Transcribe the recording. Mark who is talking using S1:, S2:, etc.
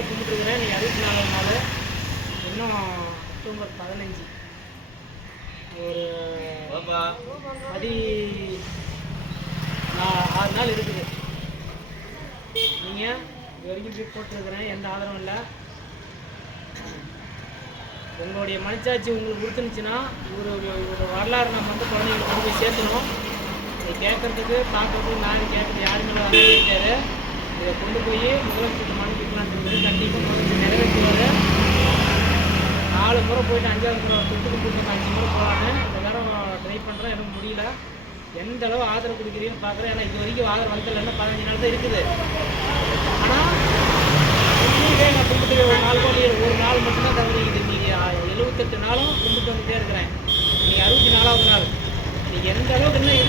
S1: கும்பிட்டுருக்குறேன் நீ அறுபத்தி நாலாவது நாள் இன்னும் அக்டோபர் பதினஞ்சு. ஒரு பதி நா- ஆறு நாள் இருக்குது. நீங்கள் இது வரைக்கும் போய் போட்டிருக்கிறேன். எந்த ஆதரவும் இல்லை. உங்களுடைய மனச்சாட்சி உங்களுக்கு கொடுத்துருந்துச்சுன்னா ஒரு ஒரு வரலாறு நம்ம வந்து குழந்தைங்களுக்கு கொண்டு போய் சேர்த்தணும். இதை கேட்கறதுக்கு பார்க்கறதுக்கு நான் கேட்கறது யாருமே இருக்காரு. இதை கொண்டு போய் முதலமைச்சர் மனு இருக்குது கண்டிப்பாக முதலமைச்சர் நிறைவேற்றுவார். நாலு முறை போயிட்டு அஞ்சாவது முறை தொட்டுக்கு போட்டு அஞ்சு முறை போகலான்னு இந்த நேரம் ட்ரை பண்ணுறேன் எனக்கு முடியல. எந்த அளவு ஆதரவு கொடுக்குறீங்கன்னு பார்க்குறேன். ஏன்னா இது வரைக்கும் ஆதரவு வந்ததில்ல பதினஞ்சு நாள் தான் இருக்குது. ஆனால் உண்மையிலே நான் கும்பிட்டு ஒரு நாள் கூட ஒரு நாள் மட்டும்தான் தவறிக்குது நீங்கள் எழுபத்தெட்டு நாளும் கும்பிட்டு வந்துட்டே இருக்கிறேன். நீங்கள் அறுபத்தி நாலாவது நாள். நீ எந்த அளவுக்கு இன்னும்